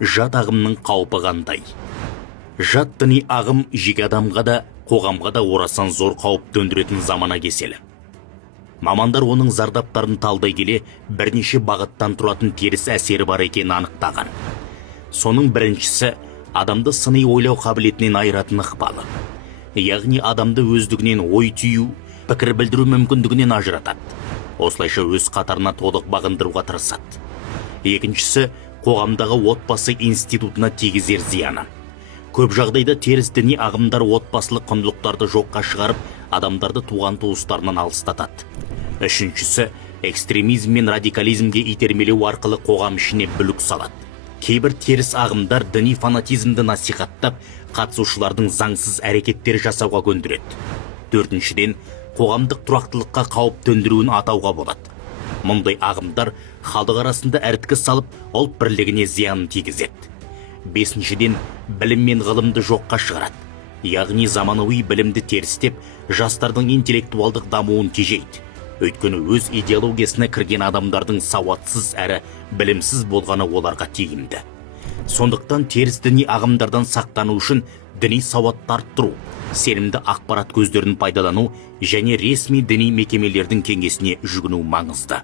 Жат ағымның қаупі қандай? Жат діни ағым жеке адамға да, қоғамға да орасан зор қауіп төндіретін замана кеселі. Мамандар оның зардаптарын талдай келе, бірнеше бағыттан тұратын теріс әсері бар екенін анықтаған. Соның біріншісі, адамды сыни ойлау қабілетінен айыратын ықпалы. Яғни адамды өздігінен ой түю, пікір білдіру мүмкіндігінен ажыратады. Осылайша өз қатарына толық бағындыруға тырысады. Екіншісі, қоғамдағы отбасы институтына тигізер зияны. Көп жағдайда теріс діни ағымдар отбасылық құндылықтарды жоққа шығарып, адамдарды туған туыстарынан алыстатады. Үшіншісі, экстремизм мен радикализмге итермелеу арқылы қоғам ішіне бүлік салады. Кейбір теріс ағымдар діни фанатизмді насихаттап, қатысушылардың заңсыз әрекеттер жасауға көндіреді. Төртіншіден, қоғамдық тұрақтылыққа қауіп төндіруін атауға болады. Мұндай ағымдар халық арасында әрткі салып, ұлт бірлігіне зиянын тигізеді. Бесіншіден, білім мен ғылымды жоққа шығарады. Яғни заманауи білімді терістеп, жастардың интеллектуалдық дамуын тежейді. Өйткені өз идеологиясына кірген адамдардың сауатсыз әрі білімсіз болғаны оларға тиімді. Сондықтан теріс діни ағымдардан сақтану үшін діни сауатты арттыру, сенімді ақпарат көздерін пайдалану және ресми діни мекемелердің кеңесіне жүгіну маңызды.